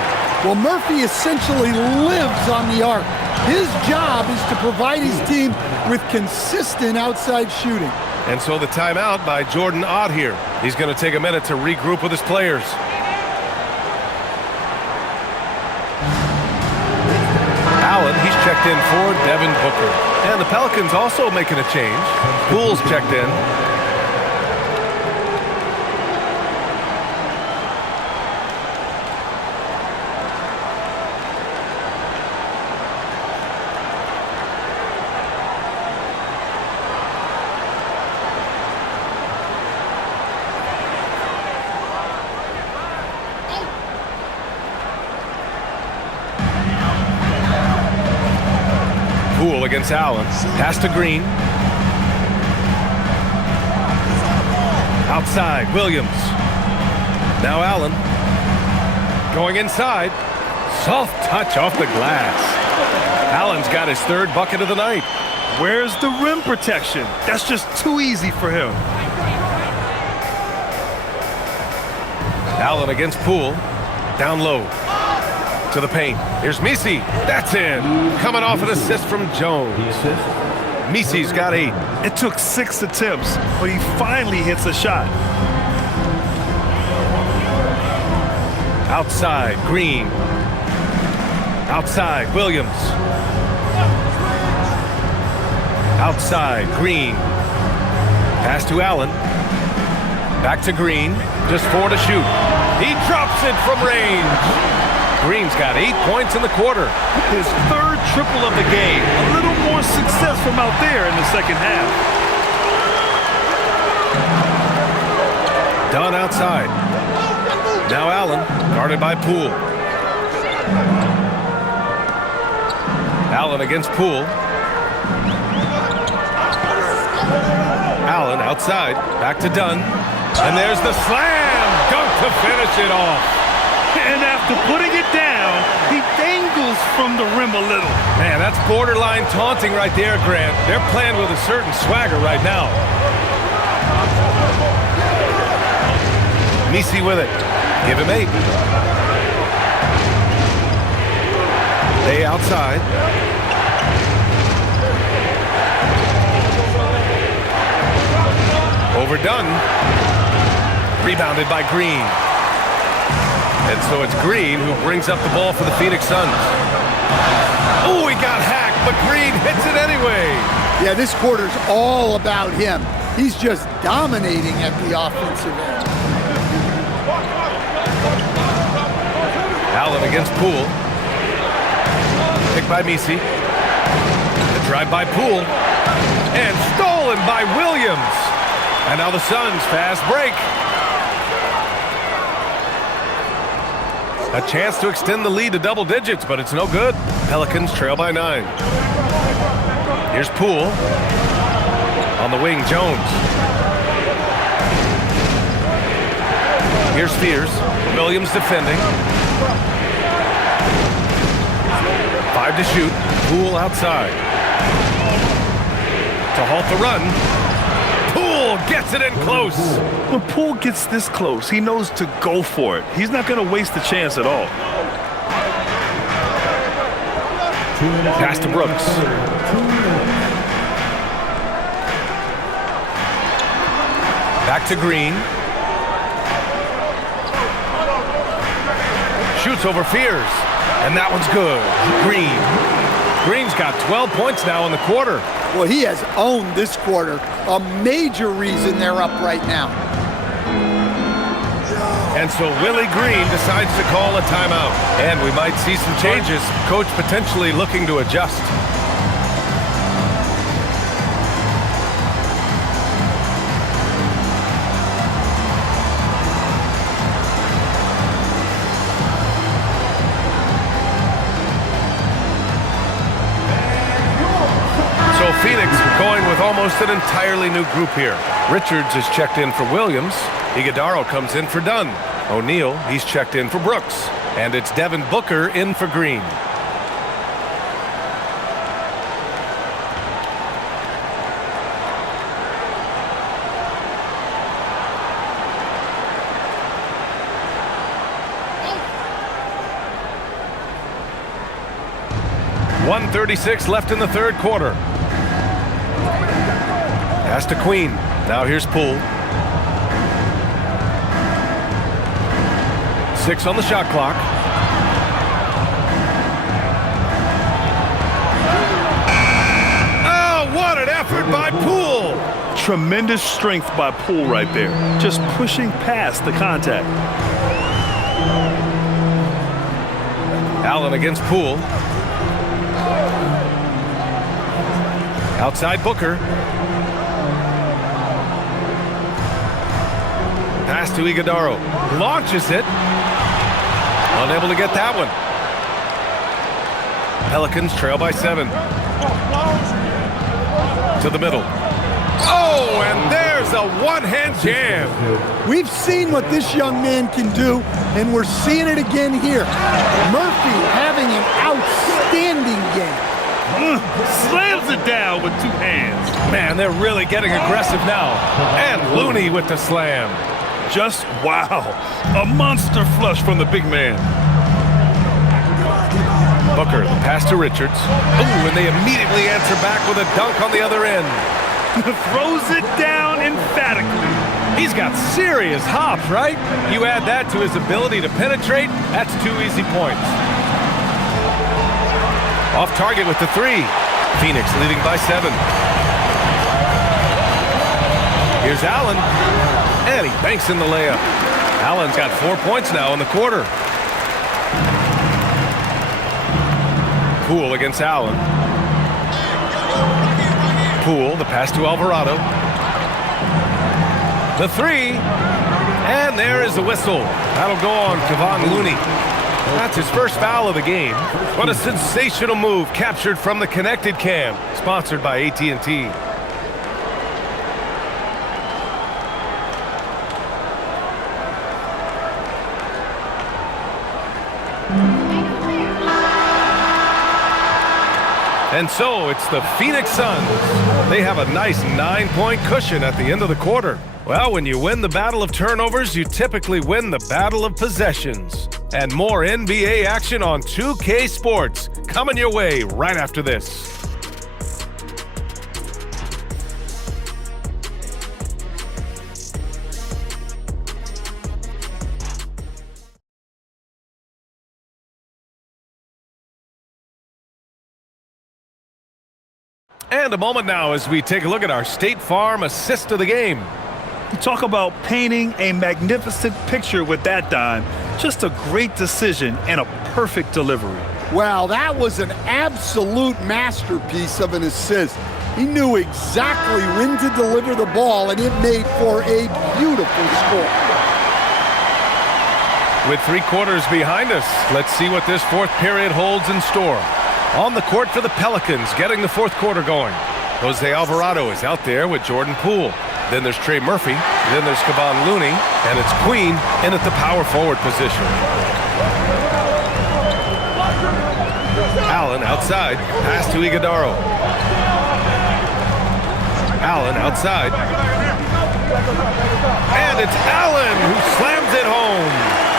Well, Murphy essentially lives on the arc. His job is to provide his team with consistent outside shooting. And so the timeout by Jordan Ott here. He's going to take a minute to regroup with his players. Allen, he's checked in for Devin Booker. And the Pelicans also making a change. Poole's checked in. Poole against Allen. Pass to Green. Outside, Williams. Now Allen. Going inside. Soft touch off the glass. Allen's got his 3rd bucket of the night. Where's the rim protection? That's just too easy for him. Allen against Poole. Down low. To the paint. Here's Misi. That's in. Coming off an assist from Jones. Misi's got 8. It took 6 attempts, but he finally hits a shot. Outside, Green. Outside, Williams. Outside, Green. Pass to Allen. Back to Green. Just 4 to shoot. He drops it from range. Green's got 8 points in the quarter. His third triple of the game. A little more success from out there in the second half. Dunn outside. Now Allen, guarded by Poole. Allen against Poole. Allen outside, back to Dunn. And there's the slam! Dunk to finish it off. And after putting it down, he dangles from the rim a little. Man, that's borderline taunting right there, Grant. They're playing with a certain swagger right now. Missi with it. Give him 8. They outside. Overdone. Rebounded by Green. And so it's Green who brings up the ball for the Phoenix Suns. Oh, he got hacked, but Green hits it anyway. Yeah, this quarter's all about him. He's just dominating at the offensive end. Allen against Poole. Picked by Missi. The drive by Poole. And stolen by Williams. And now the Suns fast break. A chance to extend the lead to double digits, but it's no good. Pelicans trail by 9. Here's Poole. On the wing, Jones. Here's Spears. Williams defending. 5 to shoot. Poole outside. To halt the run. Poole gets it in close. When Poole gets this close, he knows to go for it. He's not going to waste the chance at all. Pass to Brooks. Back to Green. Shoots over Fears. And that one's good. Green's got 12 points now in the quarter. Well, he has owned this quarter. A major reason they're up right now. And so Willie Green decides to call a timeout. And we might see some changes. Coach potentially looking to adjust. So Phoenix going with almost an entirely new group here. Richards is checked in for Williams. Iguodaro comes in for Dunn. O'Neal, he's checked in for Brooks. And it's Devin Booker in for Green. .136 left in the third quarter. Pass to Queen. Now here's Poole. 6 on the shot clock. Oh, what an effort by Poole! Tremendous strength by Poole right there. Just pushing past the contact. Allen against Poole. Outside Booker. Pass to Iguodaro. Launches it. Unable to get that one. Pelicans trail by 7. To the middle. Oh, and there's a one-hand jam. We've seen what this young man can do, and we're seeing it again here. Murphy having an outstanding game. Slams it down with 2 hands. Man, they're really getting aggressive now. And Looney with the slam. Just wow. A monster flush from the big man. Booker, the pass to Richards. Ooh, and they immediately answer back with a dunk on the other end. Throws it down emphatically. He's got serious hops, right? You add that to his ability to penetrate, that's 2 easy points. Off target with the 3. Phoenix leading by 7. Here's Allen, and he banks in the layup. Allen's got 4 points now in the quarter. Poole against Allen. Poole, the pass to Alvarado. The three, and there is the whistle. That'll go on Kevon Looney. That's his first foul of the game. What a sensational move captured from the Connected Cam, sponsored by AT&T. And so it's the Phoenix Suns. They have a nice 9-point cushion at the end of the quarter. Well, when you win the battle of turnovers, you typically win the battle of possessions. And more NBA action on 2K Sports coming your way right after this. And a moment now as we take a look at our State Farm assist of the game. You talk about painting a magnificent picture with that dime. Just a great decision and a perfect delivery. Wow, that was an absolute masterpiece of an assist. He knew exactly when to deliver the ball, and it made for a beautiful score. With 3 quarters behind us, let's see what this fourth period holds in store. On the court for the Pelicans, getting the fourth quarter going. Jose Alvarado is out there with Jordan Poole. Then there's Trey Murphy. Then there's Kevon Looney. And it's Queen in at the power forward position. Allen outside. Pass to Iguodaro. Allen outside. And it's Allen who slams it home.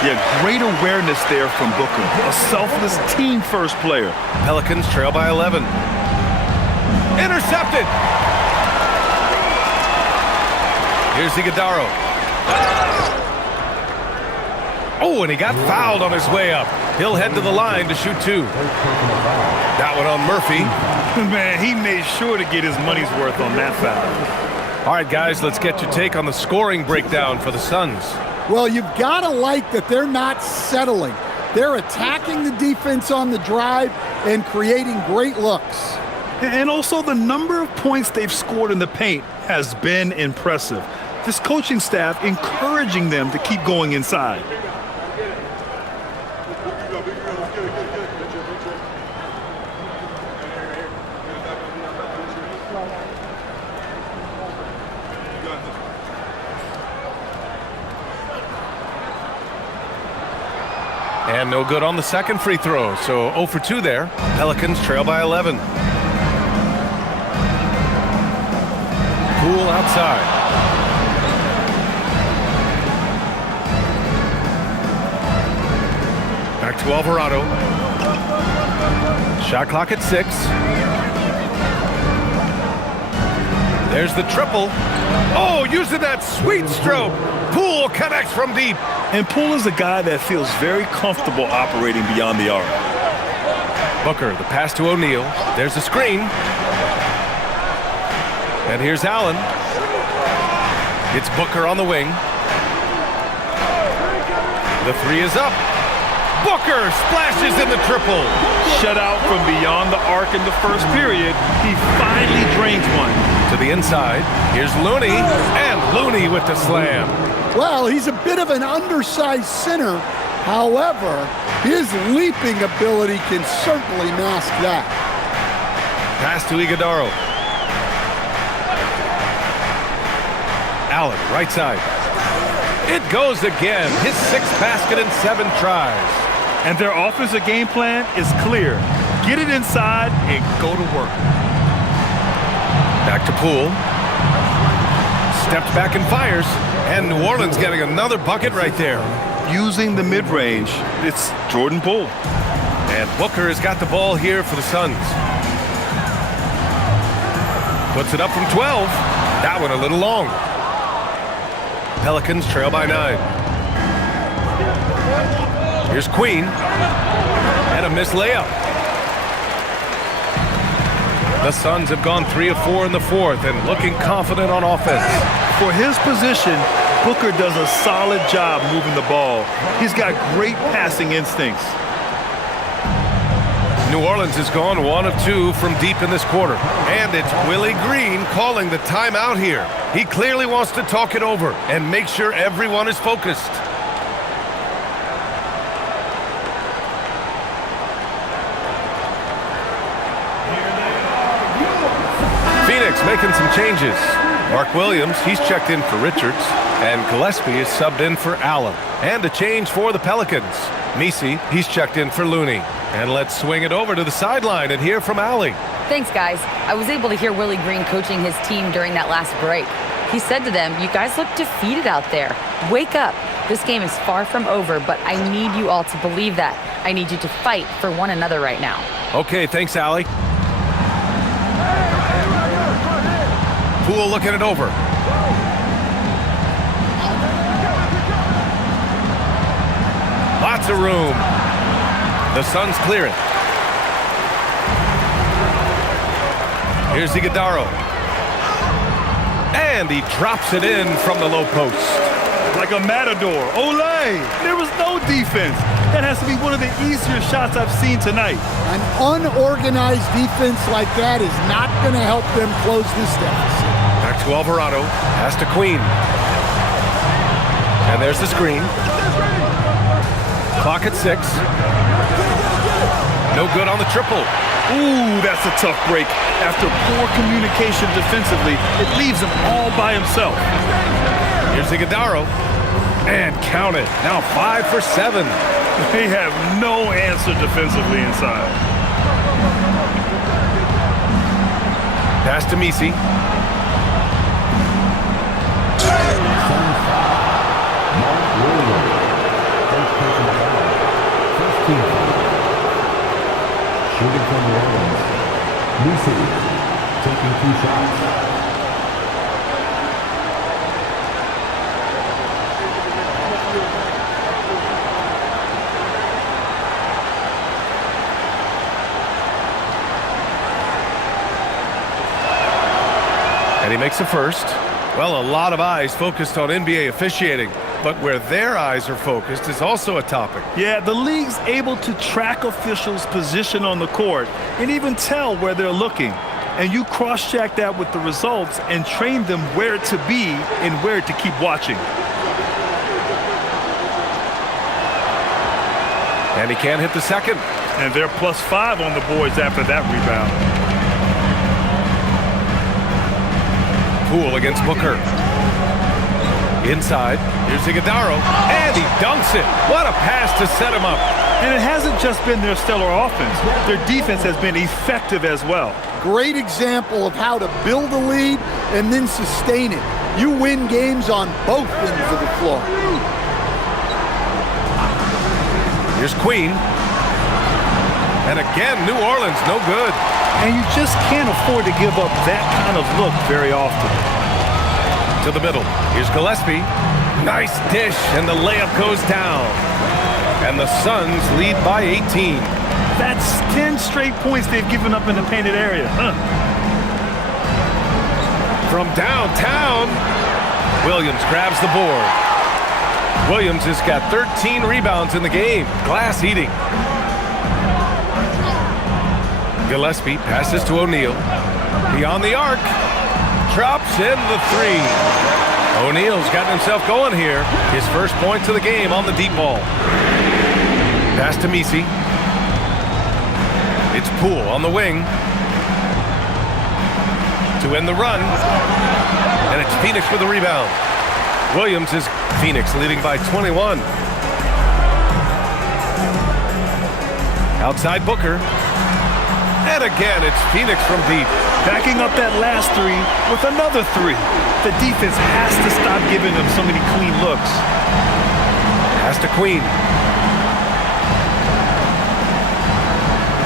Yeah, great awareness there from Booker. A selfless team-first player. Pelicans trail by 11. Intercepted. Here's Iguodaro. Oh, and he got fouled on his way up. He'll head to the line to shoot 2. That one on Murphy. Man, he made sure to get his money's worth on that foul. All right, guys, let's get your take on the scoring breakdown for the Suns. Well, you've got to like that they're not settling. They're attacking the defense on the drive and creating great looks. And also the number of points they've scored in the paint has been impressive. This coaching staff encouraging them to keep going inside. And no good on the second free throw, so 0 for 2 there. Pelicans trail by 11. Poole outside. Back to Alvarado. Shot clock at 6. There's the triple. Oh, using that sweet stroke. Poole connects from deep. And Poole is a guy that feels very comfortable operating beyond the arc. Booker, the pass to O'Neal. There's the screen. And here's Allen. It's Booker on the wing. The 3 is up. Booker splashes in the triple. Shut out from beyond the arc in the first period. He finally drains one. To the inside. Here's Looney. And Looney with the slam. Well, he's a bit of an undersized center. However, his leaping ability can certainly mask that. Pass to Iguodaro. Allen, right side. It goes again. His 6th basket in 7 tries. And their offensive game plan is clear. Get it inside and go to work. Back to Poole. Stepped back and fires. And New Orleans getting another bucket right there. Using the mid-range, it's Jordan Poole. And Booker has got the ball here for the Suns. Puts it up from 12. That one a little long. Pelicans trail by 9. Here's Queen. And a missed layup. The Suns have gone 3 of 4 in the fourth and looking confident on offense. For his position, Booker does a solid job moving the ball. He's got great passing instincts. New Orleans has gone 1 of 2 from deep in this quarter. And it's Willie Green calling the timeout here. He clearly wants to talk it over and make sure everyone is focused. Phoenix making some changes. Mark Williams, he's checked in for Richards. And Gillespie is subbed in for Allen. And a change for the Pelicans. Messi, he's checked in for Looney. And let's swing it over to the sideline and hear from Allie. Thanks, guys. I was able to hear Willie Green coaching his team during that last break. He said to them, "You guys look defeated out there. Wake up. This game is far from over, but I need you all to believe that. I need you to fight for one another right now." Okay, thanks, Allie. Poole looking it over. Lots of room. The Suns clear it. Here's Iguodala. And he drops it in from the low post. Like a matador. Olay! There was no defense. That has to be one of the easier shots I've seen tonight. An unorganized defense like that is not going to help them close this deficit. Back to Alvarado. Pass to Queen. And there's the screen. Clock at 6. No good on the triple. Ooh, that's a tough break. After poor communication defensively, it leaves him all by himself. Here's Iguodala. And count it. Now 5 for 7. They have no answer defensively inside. Pass to Messi. Shooting from New Orleans. Messi taking 2 shots. And he makes a first. Well, a lot of eyes focused on NBA officiating, but where their eyes are focused is also a topic. Yeah, the league's able to track officials' position on the court and even tell where they're looking. And you cross-check that with the results and train them where to be and where to keep watching. And he can't hit the second. And they're +5 on the boards after that rebound. Poole against Booker. Inside, here's Iguodala, and he dunks it. What a pass to set him up. And it hasn't just been their stellar offense. Their defense has been effective as well. Great example of how to build a lead and then sustain it. You win games on both ends of the floor. Here's Queen. And again, New Orleans, no good. And you just can't afford to give up that kind of look very often. To the middle. Here's Gillespie. Nice dish, and the layup goes down. And the Suns lead by 18. That's 10 straight points they've given up in the painted area. From downtown, Williams grabs the board. Williams has got 13 rebounds in the game. Glass eating. Gillespie passes to O'Neal. Beyond the arc. Drops in the 3. O'Neal's gotten himself going here. His first points of the game on the deep ball. Pass to Messi. It's Poole on the wing. To end the run. And it's Phoenix with the rebound. Williams is Phoenix leading by 21. Outside Booker. And again, it's Phoenix from deep. Backing up that last 3 with another 3. The defense has to stop giving them so many clean looks. Pass to Queen.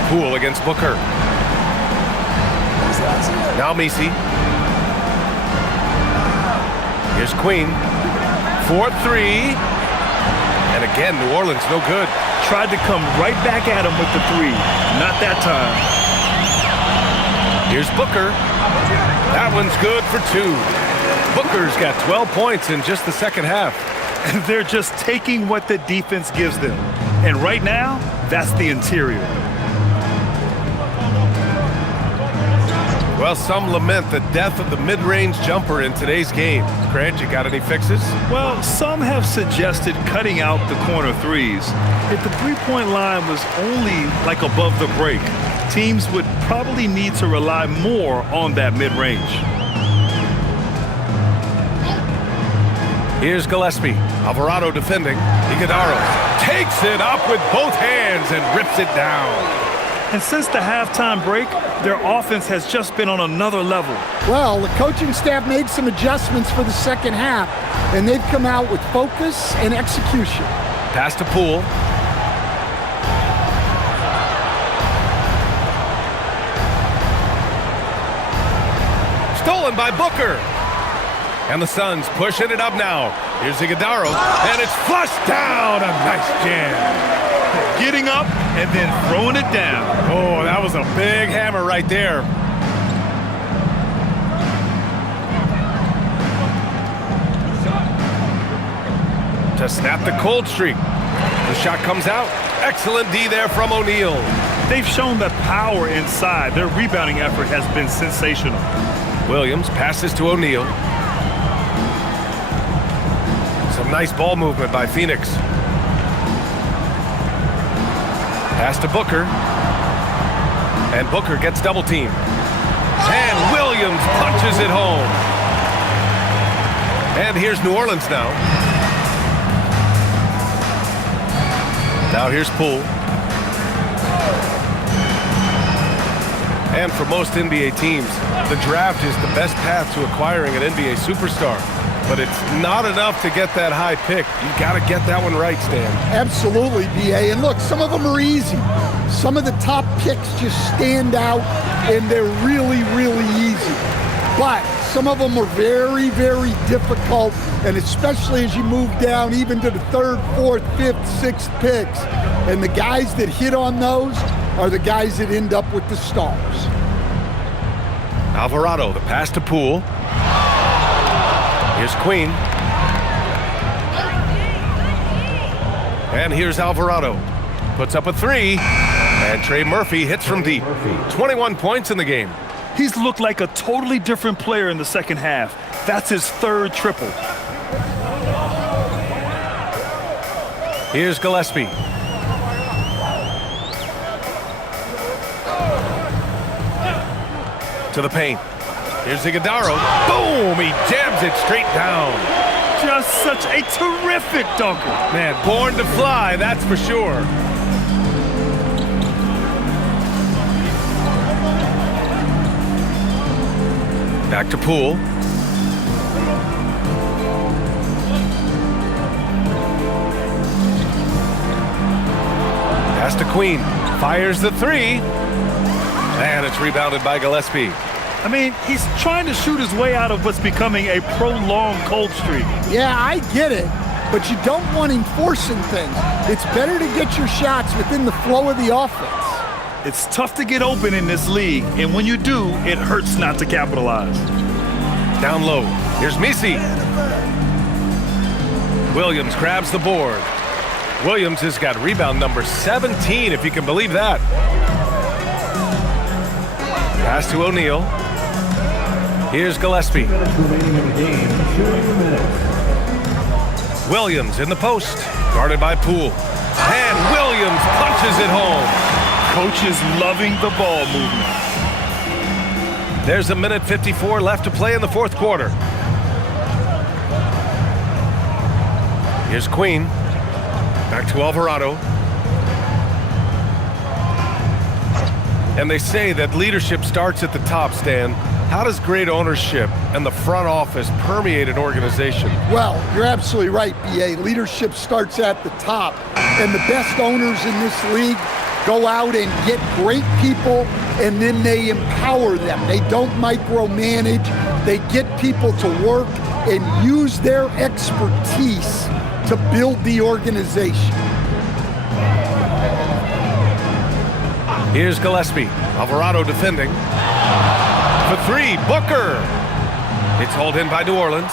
Poole against Booker. Now Messi. Here's Queen. 4-3. And again, New Orleans no good. Tried to come right back at him with the 3. Not that time. Here's Booker. That one's good for 2. Booker's got 12 points in just the second half. And they're just taking what the defense gives them. And right now, that's the interior. Well, some lament the death of the mid-range jumper in today's game. Grant, you got any fixes? Well, some have suggested cutting out the corner threes. If the three-point line was only like above the break, teams would probably need to rely more on that mid-range. Here's Gillespie. Alvarado defending. Iguodala takes it up with both hands and rips it down. And since the halftime break, their offense has just been on another level. Well, the coaching staff made some adjustments for the second half, and they've come out with focus and execution. Pass to Poole. Stolen by Booker. And the Suns pushing it up now. Here's Iguodala, and it's flushed down. A nice jam. Getting up and then throwing it down. Oh, that was a big hammer right there. To snap the cold streak. The shot comes out. Excellent D there from O'Neal. They've shown the power inside. Their rebounding effort has been sensational. Williams passes to O'Neal. Some nice ball movement by Phoenix. Pass to Booker. And Booker gets double teamed. And Williams punches it home. And here's New Orleans now. Now here's Poole. And for most NBA teams, the draft is the best path to acquiring an NBA superstar. But it's not enough to get that high pick. You've got to get that one right, Stan. Absolutely, B.A. And look, some of them are easy. Some of the top picks just stand out, and they're really, really easy. But some of them are very, very difficult, and especially as you move down even to the third, fourth, fifth, sixth picks. And the guys that hit on those are the guys that end up with the stars. Alvarado, the pass to Poole. Here's Queen. And here's Alvarado. Puts up a three. And Trey Murphy hits from deep. 21 points in the game. He's looked like a totally different player in the second half. That's his third triple. Here's Gillespie. To the paint. Here's Iguodala. Boom! He jams it straight down. Just such a terrific dunker. Man, born to fly, that's for sure. Back to Poole. Pass to Queen. Fires the three. And it's rebounded by Gillespie. I mean, he's trying to shoot his way out of what's becoming a prolonged cold streak. Yeah, I get it, but you don't want him forcing things. It's better to get your shots within the flow of the offense. It's tough to get open in this league, and when you do, it hurts not to capitalize. Down low. Here's Misi. Williams grabs the board. Williams has got rebound number 17, if you can believe that. Pass to O'Neal. Here's Gillespie. Williams in the post, guarded by Poole. And Williams punches it home. Coach is loving the ball movement. There's 1:54 left to play in the fourth quarter. Here's Queen. Back to Alvarado. And they say that leadership starts at the top, Stan. How does great ownership and the front office permeate an organization? Well, you're absolutely right, B.A. Leadership starts at the top. And the best owners in this league go out and get great people, and then they empower them. They don't micromanage. They get people to work and use their expertise to build the organization. Here's Gillespie. Alvarado defending. For three, Booker. It's hauled in by New Orleans.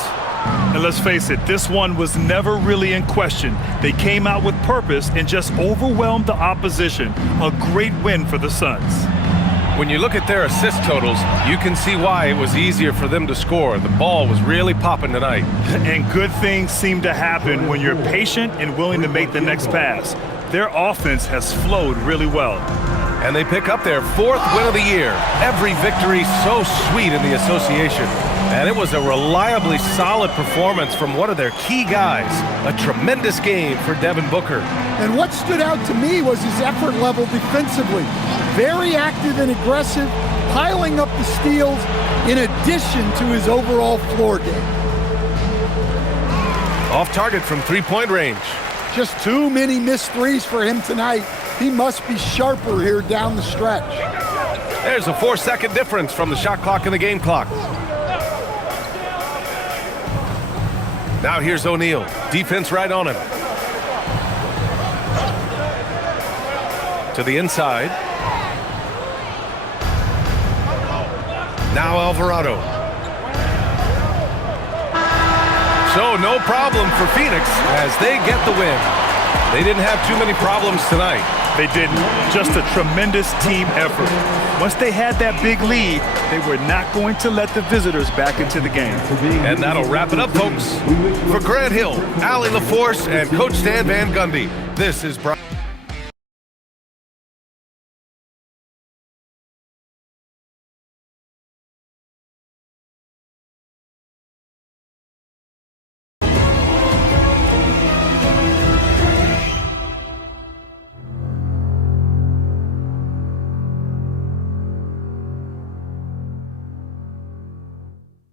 And let's face it, this one was never really in question. They came out with purpose and just overwhelmed the opposition. A great win for the Suns. When you look at their assist totals, you can see why it was easier for them to score. The ball was really popping tonight. And good things seem to happen when you're patient and willing to make the next pass. Their offense has flowed really well. And they pick up their 4th win of the year. Every victory so sweet in the association. And it was a reliably solid performance from one of their key guys. A tremendous game for Devin Booker. And what stood out to me was his effort level defensively. Very active and aggressive, piling up the steals in addition to his overall floor game. Off target from three-point range. Just too many missed threes for him tonight. He must be sharper here down the stretch. There's a 4-second difference from the shot clock and the game clock. Now here's O'Neal. Defense right on him. To the inside. Now Alvarado. So no problem for Phoenix as they get the win. They didn't have too many problems tonight. They didn't. Just a tremendous team effort. Once they had that big lead, they were not going to let the visitors back into the game. And that'll wrap it up, folks. For Grant Hill, Allie LaForce, and Coach Stan Van Gundy, this is Brian.